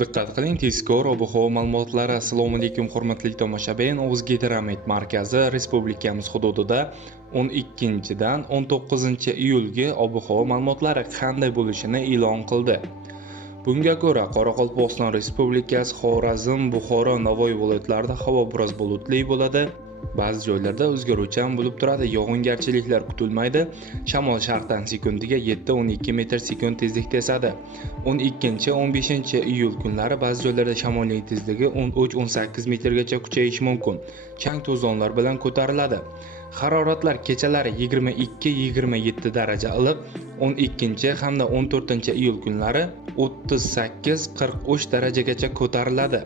Diqqat qiling, tezkor ob-havo ma'lumotlari. Assalomu alaykum hurmatli tomoshabin. O'zgidromet markazi respublikamiz hududida 12-dan 19-iyulga ob-havo ma'lumotlari qanday bo'lishini e'lon qildi. Bunga ko'ra, Qoraqalpog'iston Respublikasi, Xorazm, Buxoro, Navoiy viloyatlarida havo biroz bulutli bo'ladi. Ba'zi joylarda o'zgaruvchan bo'lib turadi. Yog'ingarchiliklar kutilmaydi. Shamol sharqdan sekundiga 7-12 metr sekund tezlikda esadi. 12-15 iyul kunlari ba'zi joylarda shamolning tezligi 13-18 metrgacha kuchayishi mumkin. Chang to'zonlar bilan ko'tariladi. Haroratlar kechalari 22-27 daraja iliq, 12 hamda 14 iyul kunlari 38-43 darajagacha ko'tariladi.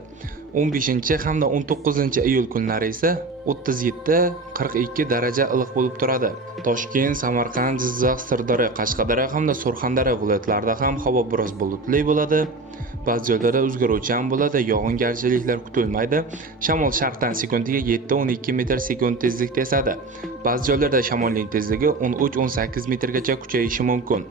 15 hamda 19 iyul kunlari esa 37-42 daraja iliq bo'lib turadi. Toshkent, Samarqand, Jizzax, Sirdaryo, Qashqadaryo hamda Surxondaryo viloyatlarida ham havo biroz bulutli bo'ladi. Ba'zi joylarda o'zgaruvchan bo'ladi. Yog'ingarchiliklar kutilmaydi. Shamol sharqdan sekundiga 7-12 metr sekund tezlikda esadi. Ba'zi joylarda shamolning tezligi 13-18 metrgacha kuchayishi mumkin.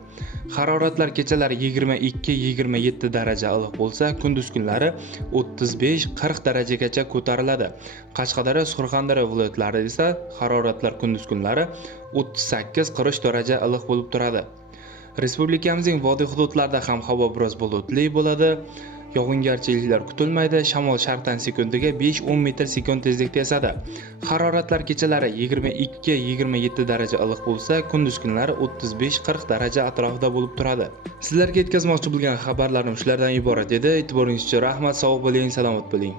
Haroratlar kechalari 22-27 daraja iliq bo'lsa, kunduz kunlari 35-40 darajagacha ko'tariladi. Qashqadaryo, Surxondaryo viloyatlarida esa haroratlar kunduz kunlari 38-43 daraja iliq bo'lib turadi. Respublikamizning vodiy hududlarida ham havo biroz bulutli bo'ladi. Yog'ingarchiliklar kutilmaydi. Shamol sharqdan sekundiga 5-10 metr sekund tezlikda esadi. Haroratlar kechalari 22-27 daraja iliq bo'lsa, kunduz kunlari 35-40 daraja atrofida bo'lib turadi. Sizlarga yetkazmoqchi bo'lgan xabarlarim shulardan iborat edi. E'tiboringiz uchun rahmat, sog' bo'ling, salomat bo'ling.